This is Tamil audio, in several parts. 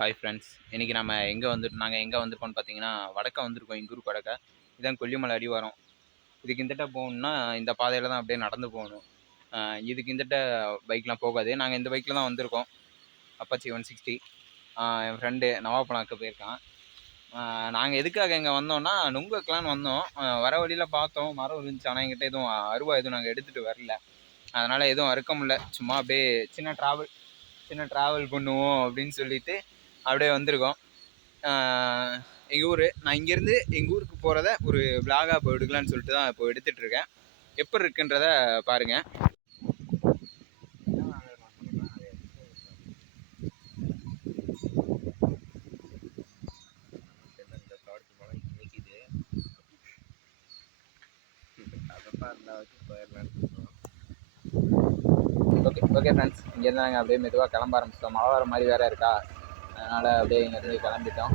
ஹாய் ஃப்ரெண்ட்ஸ், இன்றைக்கி நாங்கள் எங்கே வந்திருக்கோம்னு பார்த்தீங்கன்னா, வடக்க வந்திருக்கோம். எங்கள் ஊருக்கு வடக்க. இதுதான் கொல்லிமலை அடிவாரம். இதுக்கு இந்தட்ட போகணுன்னா இந்த பாதையில் தான் அப்படியே நடந்து போகணும். இதுக்கு இந்தட்ட பைக்லாம் போகாது. நாங்கள் இந்த பைக்கில் தான் வந்திருக்கோம். அப்பாச்சி 160. என் ஃப்ரெண்டு நவாப்பழாக்கு போயிருக்கான். நாங்கள் எதுக்காக இங்கே வந்தோம்னா, நுங்கு வைக்கலான்னு வந்தோம். வர வழியில் பார்த்தோம், மரம் இருந்துச்சு. ஆனால் எங்கிட்ட எதுவும் அருவா எதுவும் நாங்கள் எடுத்துகிட்டு வரல. அதனால் எதுவும் அறுக்க முடியல. சும்மா அப்படியே சின்ன ட்ராவல் பண்ணுவோம் அப்படின்னு சொல்லிட்டு அப்படியே வந்திருக்கோம். எங்கள் ஊர், நான் இங்கேருந்து எங்கள் ஊருக்கு போகிறத ஒரு விளாகாக இப்போ எடுக்கலான்னு சொல்லிட்டு தான் இப்போ எடுத்துகிட்ருக்கேன். எப்படி இருக்குன்றத பாருங்கள். ஓகே ஃப்ரெண்ட்ஸ், இங்கேருந்து நாங்கள் அப்படியே மெதுவாக கிளம்ப ஆரம்பிச்சிட்டோம். மழை வர மாதிரி வேறு இருக்கா, அதனால் அப்படியே இங்கேருந்து கிளம்பிட்டோம்.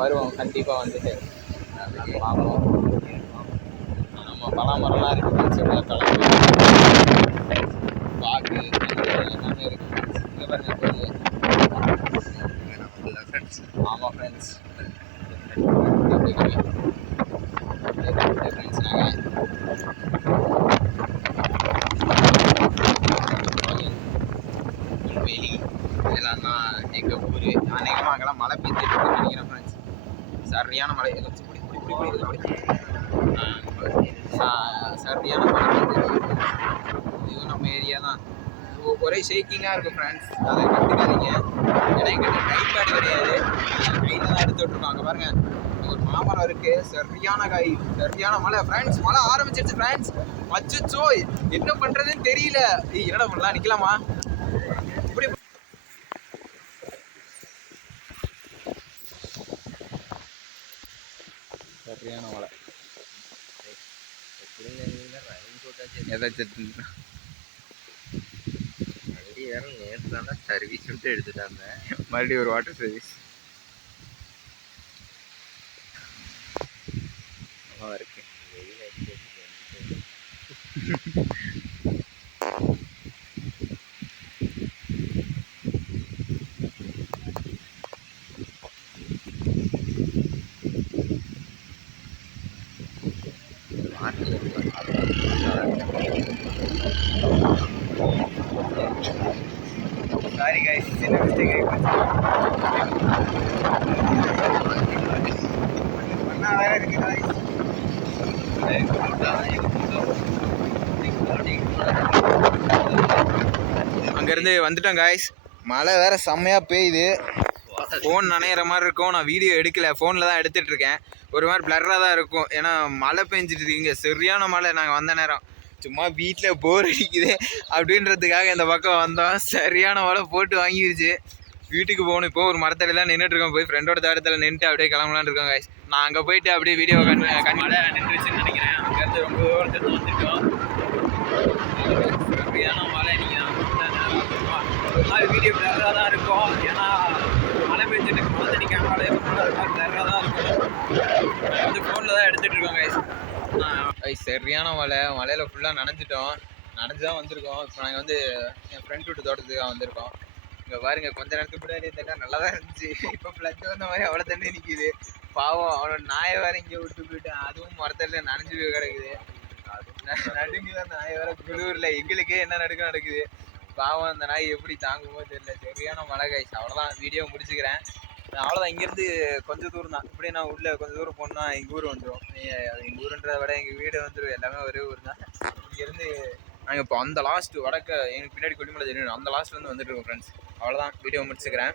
வருவோம், கண்டிப்பாக வந்துட்டு வாங்குவோம். ஆமாம், பலாமரம்லாம் இருக்குது ஃப்ரெண்ட்ஸ். எவ்வளோ கிளம்பி பாக்கு எல்லாமே இருக்குது ஃப்ரெண்ட்ஸ். இங்கே பாருங்கள் கோயில். ஆமாம் ஃப்ரெண்ட்ஸ், அப்படி ஃப்ரெண்ட்ஸ் நாங்கள் இதெல்லாம் தான் எங்கள் ஊர். அநேகமாக அங்கெல்லாம் மழை பெஞ்சிட்டு நினைக்கிறேன் ஃப்ரெண்ட்ஸ். சரியான மழை. சரியான மழை பெஞ்சிருக்கு. இதுவும் நம்ம ஏரியா தான். ஒரே ஷேக்கிங்காக இருக்கும் ஃப்ரெண்ட்ஸ். அதை கற்றுக்காதீங்க. ஏன்னா எங்கிட்ட டைம் கார்டு கிடையாது, கையில் தான் எடுத்து விட்ருக்காங்க. பாருங்கள், ஒரு மாமரம் இருக்குது. சரியான மழை ஃப்ரெண்ட்ஸ். மழை ஆரம்பிச்சிருச்சு ஃப்ரெண்ட்ஸ். அச்சோ, என்ன பண்ணுறதுன்னு தெரியல. என்னடா பண்ணலாம், நிற்கலாமா? இப்படி சரியான மழை. ஏதாச்சும் நேற்று தான் சர்வீஸ் விட்டு எடுத்துட்டாங்க. மறுபடியும் ஒரு வாட்டர் சர்வீஸ் இருக்கு. சாரி கைஸ், சின்ன மிஸ்டேக் ஆகிடுச்சு. பண்ணா வேற இருக்கு கைஸ். அங்கேருந்து வந்துட்டோம் கைஸ். மழை வேற செம்மையாக பெய்யுது. ஃபோன் நனையிற மாதிரி இருக்கும். நான் வீடியோ எடுக்கலை, ஃபோனில் தான் எடுத்துகிட்ருக்கேன். ஒரு மாதிரி பிளர்ராக தான் இருக்கும், ஏன்னா மழை பெஞ்சிட்டு இருக்கீங்க. சரியான மழை. நாங்கள் வந்த நேரம் சும்மா வீட்டில் போர் அடிக்குது அப்படின்றதுக்காக இந்த பக்கம் வந்தோம். சரியான மழை போட்டு வாங்கிடுச்சு. வீட்டுக்கு போகணும். இப்போ ஒரு மரத்தடிலாம் நின்றுட்டுருக்கோம். போய் ஃப்ரெண்டோட தடத்தில் நின்றுட்டு அப்படியே கிளம்பலான்னு இருக்கோம் கைஸ். நான் அங்கே போயிட்டு அப்படியே வீடியோ மழை நின்றுச்சுன்னு நினைக்கிறேன். அங்கேருந்து ரொம்ப தூரத்துக்கு வந்துட்டோம். சரியான மழை. நீங்கள் அது வீடியோ பிளர்ராக தான் இருக்கும், ஏன்னா மழை பெஞ்சிட்டு மாதிரி கேமராவில் பிளர்ராக தான் இருக்கும். வந்து ஃபோனில் தான் எடுத்துகிட்டு இருக்கோம் கைஸ். சரியான மழையில் ஃபுல்லாக நனைஞ்சிட்டோம். நனைஞ்சு தான் வந்திருக்கோம். இப்போ நாங்கள் வந்து என் ஃப்ரெண்ட் வீட்டு தோட்டத்துக்காக வந்திருக்கோம். இங்கே பாருங்கள், கொஞ்ச நேரத்துக்கு முன்னாடி இந்த நல்லா தான் இருந்துச்சு. இப்போ ஃப்ளட் வந்த மாதிரி அவ்வளோ தண்ணி நிற்கிது. பாவம், அவனோட நாயை வேறு இங்கே விட்டு போயிட்டேன். அதுவும் மரத்தில் நனைஞ்சு போய் கிடக்குது. நடுங்கி தான் நாயை வேறு குளிரில். எங்களுக்கே என்ன நடக்குது. பாவம், அந்த நாய் எப்படி தாங்குமோ தெரியல. சரியான மழை கைஸ். அவ்வளோதான், வீடியோ முடிச்சுக்கிறேன். அவ்வளோதான். இங்கேருந்து கொஞ்சம் தூரம் தான். இப்படியே நான் உள்ளே கொஞ்சம் தூரம் போனால் எங்கள் ஊர் வந்துடும். எங்கள் ஊருன்றதை விட எங்கள் வீடு வந்துடும். எல்லாமே ஒரே ஊர் தான். இங்கேருந்து நாங்கள் இப்போ அந்த லாஸ்ட்டு வடக்க எங்களுக்கு பின்னாடி கொல்லிமலை தெரியும், அந்த லாஸ்ட்லேருந்து வந்துட்டு இருக்கோம் ஃப்ரெண்ட்ஸ். அவ்வளோதான், வீடியோ முடிச்சுக்கிறேன்.